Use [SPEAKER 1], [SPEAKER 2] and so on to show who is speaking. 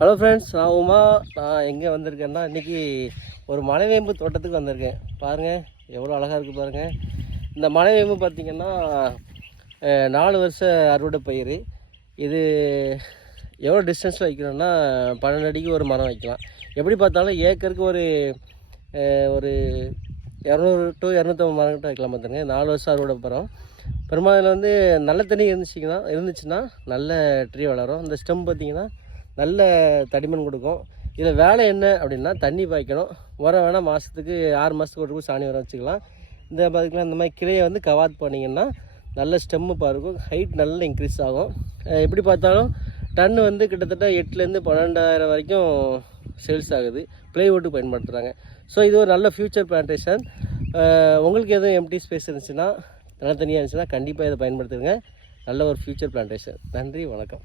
[SPEAKER 1] Hello friends நான் உமா. நான் எங்கே வந்திருக்கேன்னா இன்றைக்கி ஒரு மலைவேம்பு தோட்டத்துக்கு வந்திருக்கேன். பாருங்கள் எவ்வளோ அழகாக இருக்குது பாருங்கள் இந்த மலைவேம்பு பார்த்திங்கன்னா நாலு வருஷ அறுவடை பயிர் இது எவ்வளோ டிஸ்டன்ஸில் வைக்கணும்னா பன்னெண்டு அடிக்கு ஒரு மரம் வைக்கலாம். எப்படி பார்த்தாலும் ஏக்கருக்கு ஒரு ஒரு இரநூறு டு இரநூத்தம்பது மரம் கிட்ட வைக்கலாம் பார்த்துங்க நாலு வருஷம் அறுவடை மரம் பெரும்பாலும் வந்து நல்ல தண்ணி இருந்துச்சுங்கன்னா இருந்துச்சுன்னா நல்ல ட்ரீ வளரும். இந்த ஸ்டெம் பார்த்தீங்கன்னா நல்ல தடிமன் கொடுக்கும். இதில் வேலை என்ன அப்படின்னா தண்ணி பாய்க்கணும். உரம் வேணால் மாதத்துக்கு ஆறு மாதத்துக்கு ஒரு சாணி உரம் வச்சுக்கலாம். இந்த பார்த்திங்கன்னா இந்த மாதிரி கிளையை வந்து கவாத் பண்ணிங்கன்னா நல்ல ஸ்டெம்மு பாருக்கும் ஹைட் நல்ல இன்க்ரீஸ் ஆகும். எப்படி பார்த்தாலும் டன் வந்து கிட்டத்தட்ட எட்டுலேருந்து பன்னெண்டாயிரம் வரைக்கும் சேல்ஸ் ஆகுது. ப்ளைவுட்டு பயன்படுத்துகிறாங்க ஸோ இது ஒரு நல்ல ஃப்யூச்சர் பிளான்டேஷன் உங்களுக்கு எதுவும் எம்டி ஸ்பேஸ் இருந்துச்சுன்னா தனித்தனியாக இருந்துச்சுன்னா கண்டிப்பாக இதை பயன்படுத்துங்க நல்ல ஒரு ஃப்யூச்சர் பிளான்டேஷன் நன்றி வணக்கம்.